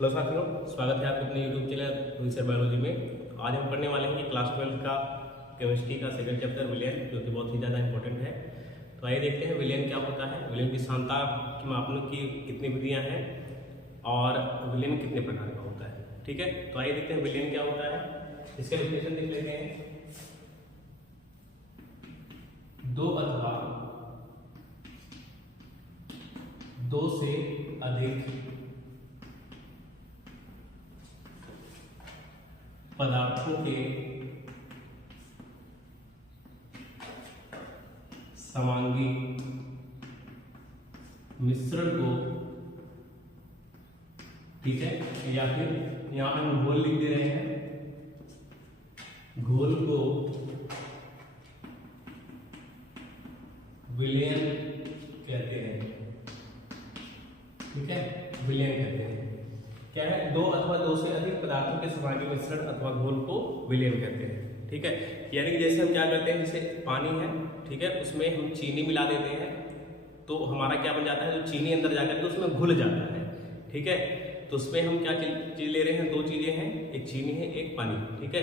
Hello साथियों, स्वागत है आपके अपने यूट्यूब चैनल विषय बायोलॉजी में। आज हम पढ़ने वाले हैं कि क्लास 12 का केमिस्ट्री का सेकंड चैप्टर विलयन, जो कि बहुत ही ज़्यादा इंपॉर्टेंट है। तो आइए देखते हैं विलयन क्या होता है, विलयन की सांद्रता की मापने की कितनी विधियाँ हैं और विलयन कितने प्रकार का होता है। ठीक है, तो आइए देखते हैं विलयन क्या होता है। इसका डेफिनेशन देख लेते हैं। दो अथवा दो से अधिक पदार्थों के समांगी मिश्रण को, ठीक है, या फिर यहां पे हम घोल लिख दे रहे हैं, घोल को विलयन कहते हैं। ठीक है, विलयन कहते हैं। क्या है? दो अथवा दो से अधिक पदार्थों के समांगी मिश्रण अथवा घोल को विलयन कहते हैं। ठीक है, यानी कि जैसे हम क्या करते हैं, जैसे पानी है, ठीक है, उसमें हम चीनी मिला देते हैं तो हमारा क्या बन जाता है, जो चीनी अंदर जाकर के उसमें घुल जाता है। ठीक है, तो उसमें हम क्या चीज ले रहे हैं, दो चीजें हैं, एक चीनी है, एक पानी। ठीक है,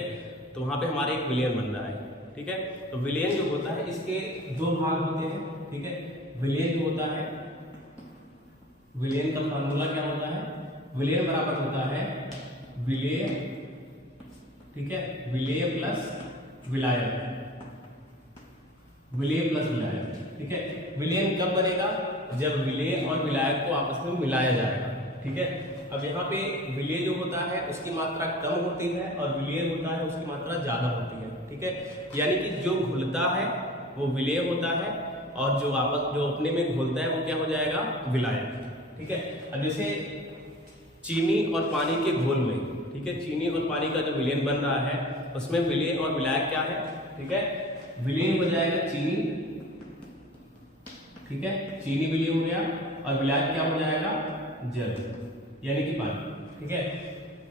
तो वहां पे हमारे एक विलयन बन रहा है। ठीक है, तो विलयन जो होता है इसके दो भाग होते हैं। ठीक है, विलयन जो होता है, विलयन का फॉर्मूला क्या होता है, विलयन बराबर होता है विलेय, ठीक है, विलेय प्लस विलायक, विलेय प्लस विलायक। ठीक है, विलयन कब बनेगा, जब विलेय और विलायक को आपस में मिलाया जाएगा। ठीक है, अब यहाँ पे विलेय जो होता है उसकी मात्रा कम होती है और विलेय होता है उसकी मात्रा ज्यादा होती है। ठीक है, यानी कि जो घुलता है वो विलेय होता है और जो अपने में घुलता है वो क्या हो जाएगा, विलायक। ठीक है, अब जैसे चीनी और पानी के घोल में, ठीक है, चीनी और पानी का जो विलयन बन रहा है उसमें विलेय और विलायक क्या है। ठीक है, विलयन हो जाएगा चीनी, ठीक है, चीनी विलय हो गया, और विलायक क्या हो जाएगा, जल, यानी कि पानी। ठीक है,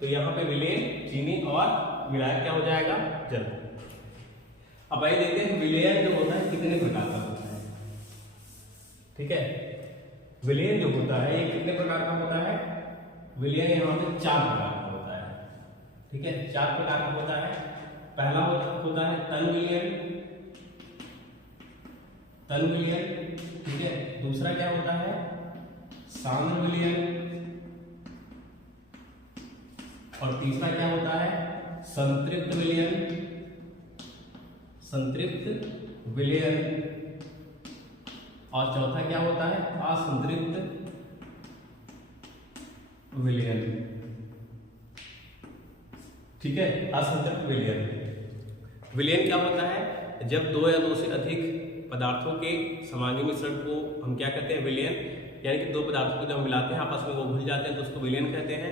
तो यहाँ पे विलय चीनी और विलायक क्या हो जाएगा, जल। अब आइए देखते हैं विलयन जो होता है कितने प्रकार का होता है। ठीक है, विलयन जो होता है ये कितने प्रकार का होता है, विलयन यहाँ पे 4 प्रकार का होता है। ठीक है, 4 प्रकार का होता है। पहला होता है तन विलयन, तन विलयन। ठीक है, दूसरा क्या होता है, सांद्र विलयन, और तीसरा क्या होता है, संतृप्त विलयन, संतृप्त विलयन, और चौथा क्या होता है, असंतृप्त विलयन। ठीक है, असंतृप्त विलयन। विलयन क्या होता है, जब दो या दो से अधिक पदार्थों के समांगी मिश्रण को हम क्या कहते हैं, विलयन, यानी कि दो पदार्थों को जब हम मिलाते हैं आपस में वो घुल जाते हैं तो उसको विलयन कहते हैं।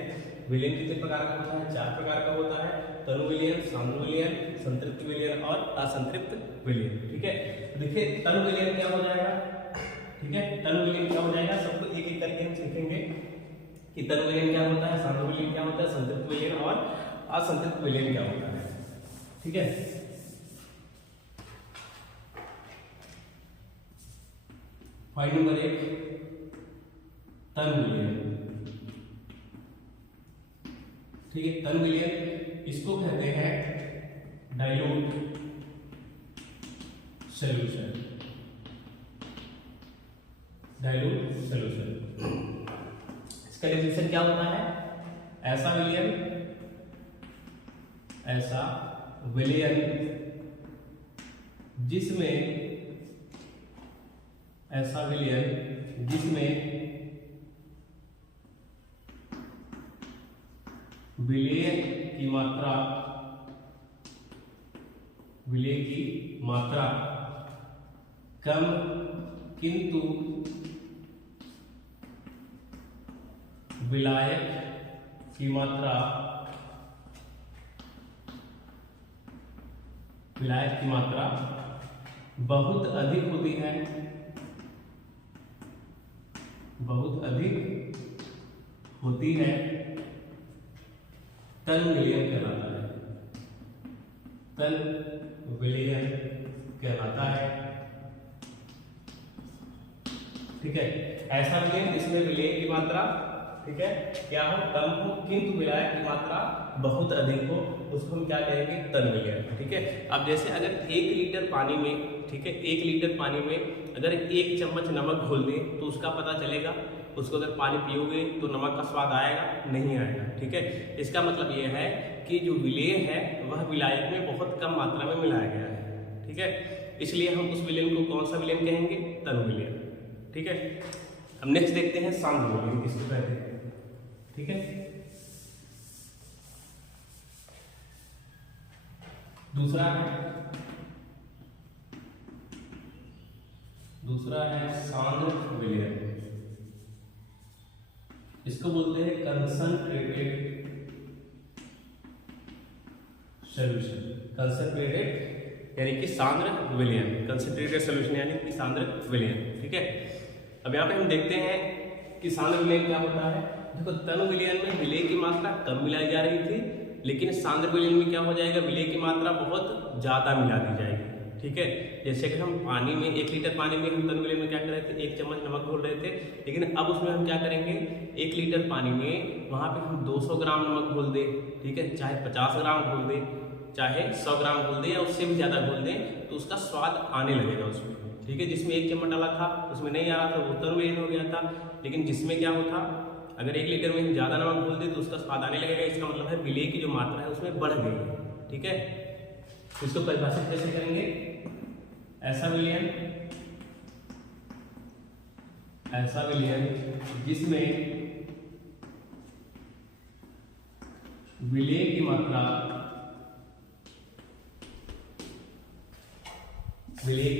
विलयन कितने प्रकार का होता है, 4 प्रकार का होता है, तनु विलयन, सांद्र विलयन, संतृप्त विलयन और असंतृप्त विलयन। ठीक है, देखिए तनु विलयन क्या हो जाएगा। ठीक है, तनु विलयन क्या हो जाएगा, सबको एक एक करके हम सीखेंगे कि तनु विलयन क्या होता है, सांद्र विलयन क्या होता है, संतृप्त विलयन और असंतृप्त विलयन क्या होता है। ठीक है, पॉइंट नंबर 1, तन विलयन। ठीक है, तन विलयन इसको कहते हैं डाइल्यूट सॉल्यूशन, डाइल्यूट सॉल्यूशन। इसका डेफिनेशन क्या होता है, ऐसा विलयन जिसमें ऐसा विलयन जिसमें विलय की मात्रा कम किंतु विलायक की मात्रा बहुत अधिक होती है, तन विलयन कहलाता है, तन विलयन कहलाता है। ठीक है, ऐसा विलयन जिसमें विलय की मात्रा ठीक है, क्या हो, कम हो, किंतु विलायक की मात्रा बहुत अधिक हो, उसको हम क्या कहेंगे, तन विलयन। ठीक है, अब जैसे अगर 1 लीटर पानी में, ठीक है, 1 लीटर पानी में अगर 1 चम्मच नमक घोल दें तो उसका पता चलेगा, उसको अगर पानी पियोगे तो नमक का स्वाद आएगा, नहीं आएगा। ठीक है, इसका मतलब यह है कि जो विलेय है वह विलायक में बहुत कम मात्रा में मिलाया गया है। ठीक है, इसलिए हम उस विलयन को कौन सा विलयन कहेंगे, तन विलयन। ठीक है, अब नेक्स्ट देखते हैं सांद्र विलयन किसको कहते हैं। ठीक है, दूसरा है सांद्र विलयन। इसको बोलते हैं कंसंट्रेटेड सॉल्यूशन। कंसंट्रेटेड यानी कि सांद्र विलयन, कंसंट्रेटेड सॉल्यूशन यानी कि सांद्र विलयन। ठीक है, अब यहाँ पे हम देखते हैं कि सांद्र विलयन क्या होता है। देखो, तन विलयन में विलेय की मात्रा कम मिलाई जा रही थी, लेकिन सांद्र विलयन में क्या हो जाएगा, विलेय की मात्रा बहुत ज्यादा मिला दी जाएगी। ठीक है, जैसे कि हम पानी में 1 लीटर पानी में हम तन विलयन में क्या कर रहे थे, 1 चम्मच नमक घोल रहे थे, लेकिन अब उसमें हम क्या करेंगे, 1 लीटर पानी में वहां पे हम 200 ग्राम नमक घोल दें। ठीक है, चाहे 50 ग्राम घोल दें, चाहे 100 ग्राम घोल दें या उससे भी ज्यादा घोल दें, तो उसका स्वाद आने लगेगा उसमें। ठीक है, जिसमें 1 चम्मच डाला था उसमें नहीं आ रहा था, वो तन विलयन हो गया था। लेकिन जिसमें क्या होता, अगर 1 लीटर में हम ज्यादा नमक घोल दें तो उसका स्वाद आने लगेगा। इसका मतलब है विलेय की जो मात्रा है उसमें बढ़ गई है। ठीक है, इसको परिभाषित कैसे करेंगे, ऐसा विलयन जिसमें विलेय की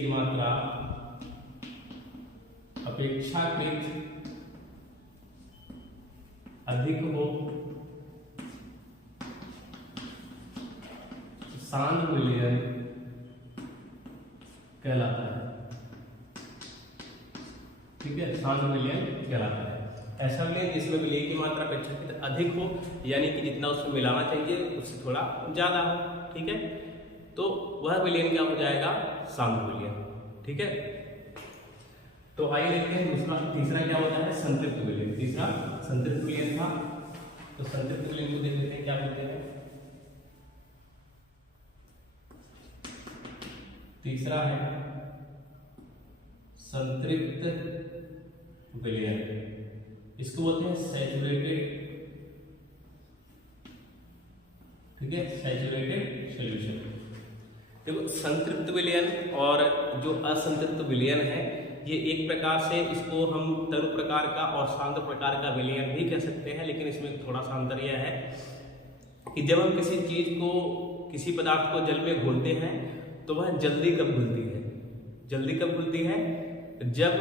मात्रा अपेक्षाकृत अधिक हो, सांद्र विलयन कहलाता है। ठीक है, सांद्र विलयन कहलाता है ऐसा विलयन जिसमें विलेय की मात्रा अपेक्षाकृत अधिक हो, यानी कि जितना उसमें मिलाना चाहिए उससे थोड़ा ज्यादा हो। ठीक है, तो वह विलयन क्या हो जाएगा, सांद्र विलयन। ठीक है, तो आइए देखते हैं तीसरा क्या होता है, संतृप्त विलयन। तीसरा संतृप्त विलयन था, तो संतृप्त विलयन को देख लेते हैं क्या बोलते हैं। तीसरा है संतृप्त विलयन, इसको बोलते हैं सैचुरेटेड। ठीक है, सैचुरेटेड सॉल्यूशन। देखो, संतृप्त विलयन और जो असंतृप्त विलयन है, ये एक प्रकार से इसको हम तरु प्रकार का और सांद्र प्रकार का विलयन भी कह सकते हैं। लेकिन इसमें थोड़ा सा अंतर यह है कि जब हम किसी चीज को, किसी पदार्थ को जल में घोलते हैं तो वह जल्दी कब घुलती है, जब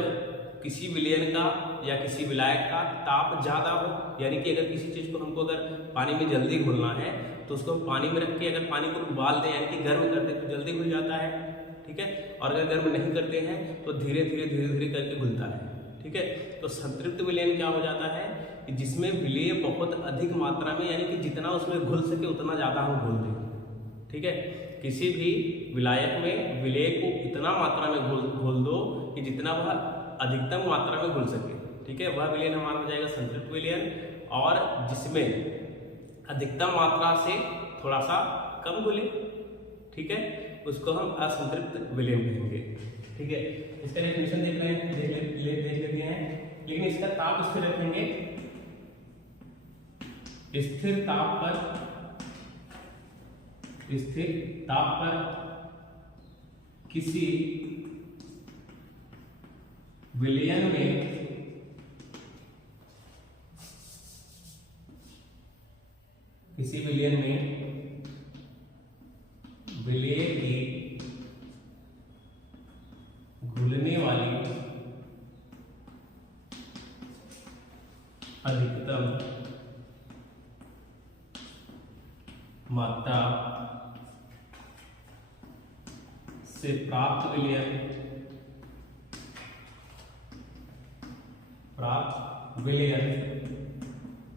किसी विलयन का या किसी विलायक का ताप ज्यादा हो। यानी कि अगर किसी चीज को हमको अगर पानी में जल्दी घोलना है तो उसको हम पानी में रख के अगर पानी को उबाल दें, यानी कि गर्म कर दें, तो जल्दी घुल जाता है। ठीक है, और अगर गर्म नहीं करते हैं तो धीरे धीरे करके घुलता है। ठीक है, तो संतृप्त विलयन क्या हो जाता है कि जिसमें विलेय बहुत अधिक मात्रा में, यानी कि जितना उसमें घुल सके उतना ज्यादा हम घोल दें। ठीक है, किसी भी विलायक में विलेय को इतना मात्रा में घोल दो कि जितना वह अधिकतम मात्रा में घुल सके। ठीक है, वह विलयन हमारा हो जाएगा संतृप्त विलयन। और जिसमें अधिकतम मात्रा से थोड़ा सा कम घुले, ठीक है, उसको हम असंतृप्त विलयन कहेंगे। ठीक है, इसका डेफिनेशन देख रहे हैं, देख लेते हैं। लेकिन इसका ताप स्थिर रखेंगे, स्थिर ताप पर किसी विलयन में विलेय की घुलने वाली अधिकतम मात्रा से प्राप्त विलयन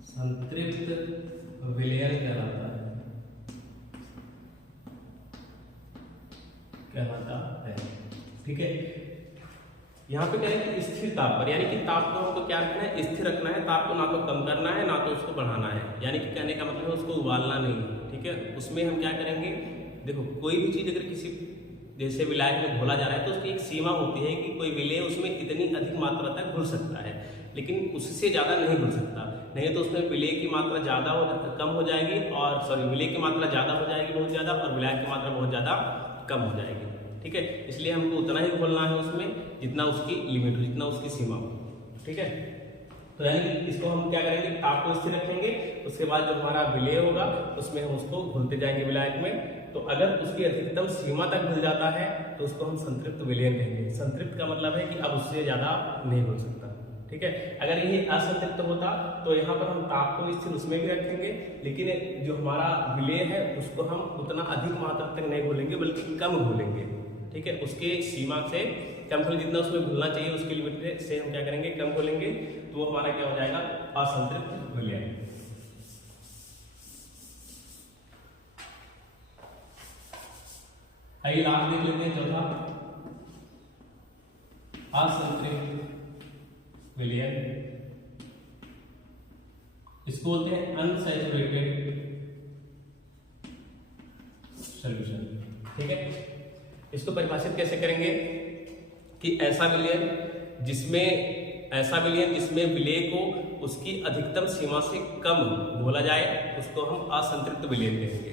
संतृप्त विलयन कहलाता है। ठीक है, यहाँ पे क्या है कि स्थिर ताप पर, यानी कि ताप को हमको क्या रखना है, स्थिर रखना है। ताप को ना तो कम करना है ना तो उसको बढ़ाना है, यानी कि कहने का मतलब है उसको उबालना नहीं, ठीक है। उसमें हम क्या करेंगे, देखो कोई भी चीज़ अगर किसी जैसे विलायक में घोला जा रहा है तो उसकी एक सीमा होती है कि कोई विलेय उसमें इतनी अधिक मात्रा तक घुल सकता है, लेकिन उससे ज़्यादा नहीं घुल सकता, नहीं तो उसमें विलेय की मात्रा ज़्यादा कम हो जाएगी, और सॉरी विलेय की मात्रा ज़्यादा हो जाएगी बहुत ज़्यादा, और विलायक की मात्रा बहुत ज़्यादा कम हो जाएगी, ठीक है। इसलिए हमको उतना ही घोलना है उसमें जितना उसकी लिमिट हो, जितना उसकी सीमा हो, ठीक है। तो यानी कि इसको हम क्या करेंगे, ताप को स्थिर रखेंगे, उसके बाद जो हमारा विलेय होगा उसमें हम उसको घुलते जाएंगे विलायक में। तो अगर उसकी अधिकतम सीमा तक घुल जाता है तो उसको हम संतृप्त विलयन कहेंगे। संतृप्त का मतलब है कि अब उससे ज्यादा नहीं घुल सकता, ठीक है। अगर ये असंतृप्त होता तो यहाँ पर हम ताप को स्थिर उसमें भी रखेंगे, लेकिन जो हमारा विलेय है उसको हम उतना अधिक मात्रा तक नहीं घोलेंगे बल्कि कम घोलेंगे, ठीक है। उसके सीमा से कम घोलेंगे, जितना उसमें घुलना चाहिए उसकी लिमिट से हम क्या करेंगे, कम घोलेंगे, तो वो हमारा क्या हो जाएगा, असंतृप्त विलयन। आइए लास्ट देख लेते हैं चौथा, असंतृप्त विलयन। इसको बोलते हैं अनसैचुरेटेड सॉल्यूशन, ठीक है। इसको परिभाषित कैसे करेंगे कि ऐसा विलयन जिसमें विलेय को उसकी अधिकतम सीमा से कम घोला जाए उसको हम असंतृप्त विलयन कहेंगे,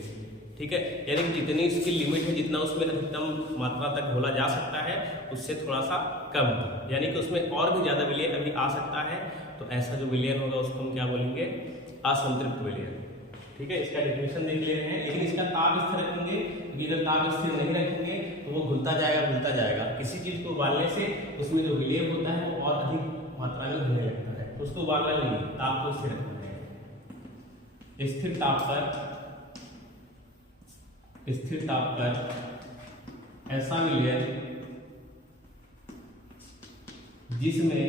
ठीक है। यानी कि जितनी इसकी लिमिट है, जितना उसमें अधिकतम मात्रा तक घोला जा सकता है उससे थोड़ा सा कम, यानी कि उसमें और भी ज्यादा विलय अभी आ सकता है, तो ऐसा जो विलयन होगा उसको हम क्या बोलेंगे, असंतृप्त विलयन, ठीक है। इसका डेफिनेशन देख ले रहे हैं, लेकिन इसका ताप स्थिर रखेंगे, अगर ताप स्थिर नहीं रखेंगे तो वो घुलता जाएगा। किसी चीज को उबालने से उसमें जो विलय होता है वो और अधिक मात्रा में घुलने लगता है, तो उसको उबालना नहीं, ताप को स्थिर रखना है। स्थिर ताप पर ऐसा विलयन जिसमें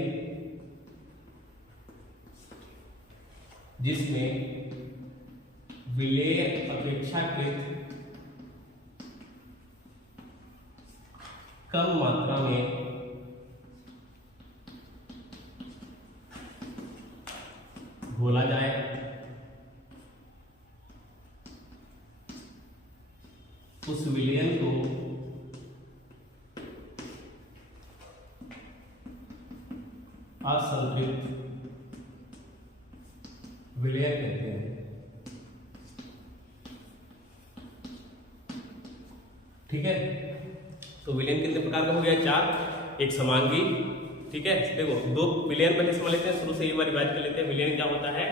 विलेय अपेक्षाकृत कम मात्रा में घोला जाए, उस विलयन को असंतृप्त विलयन कहते हैं, ठीक है। तो विलयन कितने प्रकार का हो गया, 4। एक समांगी, ठीक है। देखो दो विलयन पहले समझ लेते हैं, शुरू से एक बार रिवाइज कर लेते हैं। विलयन क्या होता है,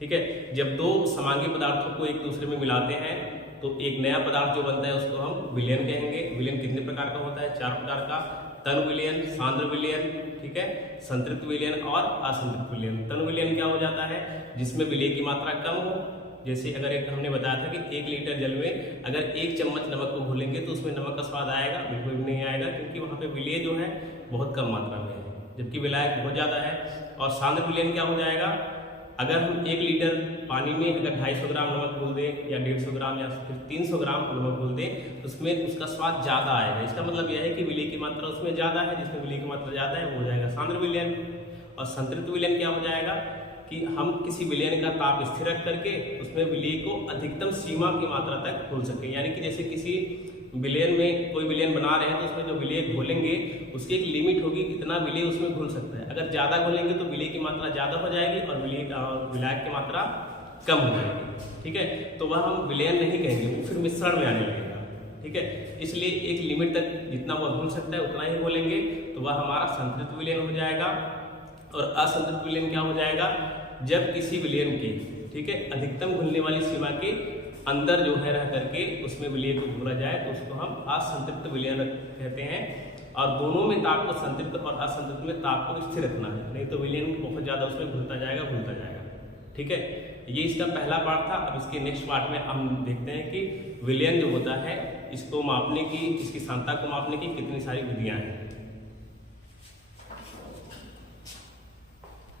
ठीक है। जब दो समांगी पदार्थों को एक दूसरे में मिलाते हैं तो एक नया पदार्थ जो बनता है उसको हम विलयन कहेंगे। विलयन कितने प्रकार का होता है, 4 प्रकार का, तन विलयन, सांद्र विलयन, ठीक है, संतृप्त विलयन और असंतृप्त विलयन। तन विलयन क्या हो जाता है, जिसमें विलेय की मात्रा कम हो, जैसे अगर एक हमने बताया था कि 1 लीटर जल में अगर 1 चम्मच नमक को घोलेंगे तो उसमें नमक का स्वाद आएगा, बिल्कुल भी नहीं आएगा, क्योंकि वहाँ पे विलेय जो है बहुत कम मात्रा में है, जबकि विलायक बहुत ज़्यादा है। और सांद्र विलयन क्या हो जाएगा, अगर हम 1 लीटर पानी में अगर 250 ग्राम नमक घोल दें या 150 ग्राम या फिर 300 ग्राम नमक घोल दें तो उसमें उसका स्वाद ज़्यादा आएगा। इसका मतलब यह है कि विलेय की मात्रा उसमें ज़्यादा है, जिसमें विलेय की मात्रा ज़्यादा है वो हो जाएगा सांद्र विलयन। और संतृप्त विलयन क्या हो जाएगा कि हम किसी विलयन का ताप स्थिर रख करके उसमें विलेय को अधिकतम सीमा की मात्रा तक घोल सकें। यानी कि जैसे किसी विलयन में कोई विलयन बना रहे हैं तो उसमें जो विलेय घोलेंगे उसकी एक लिमिट होगी, कितना विलेय उसमें घुल सकता है। अगर ज़्यादा घोलेंगे तो विलेय की मात्रा ज़्यादा हो जाएगी और विलायक की मात्रा कम हो जाएगी, ठीक है। तो वह हम विलयन नहीं कहेंगे, वो फिर मिश्रण में आने लगेगा, ठीक है। इसलिए एक लिमिट तक जितना वह घुल सकता है उतना ही घोलेंगे, तो वह हमारा संतृप्त विलयन हो जाएगा। और असंतृप्त विलयन क्या हो जाएगा, जब किसी विलयन के, ठीक है, अधिकतम घुलने वाली सीमा के अंदर जो है रह करके उसमें विलेय को घोला जाए तो उसको हम असंतृप्त विलयन कहते हैं। और दोनों में ताप को संतृप्त और असंतृप्त में ताप को स्थिर रखना है, नहीं तो विलयन बहुत ज़्यादा उसमें घुलता जाएगा, ठीक है। ये इसका पहला पार्ट था। अब इसके नेक्स्ट पार्ट में हम देखते हैं कि विलयन जो होता है इसको मापने की, इसकी सांद्रता को मापने की कितनी सारी विधियाँ हैं।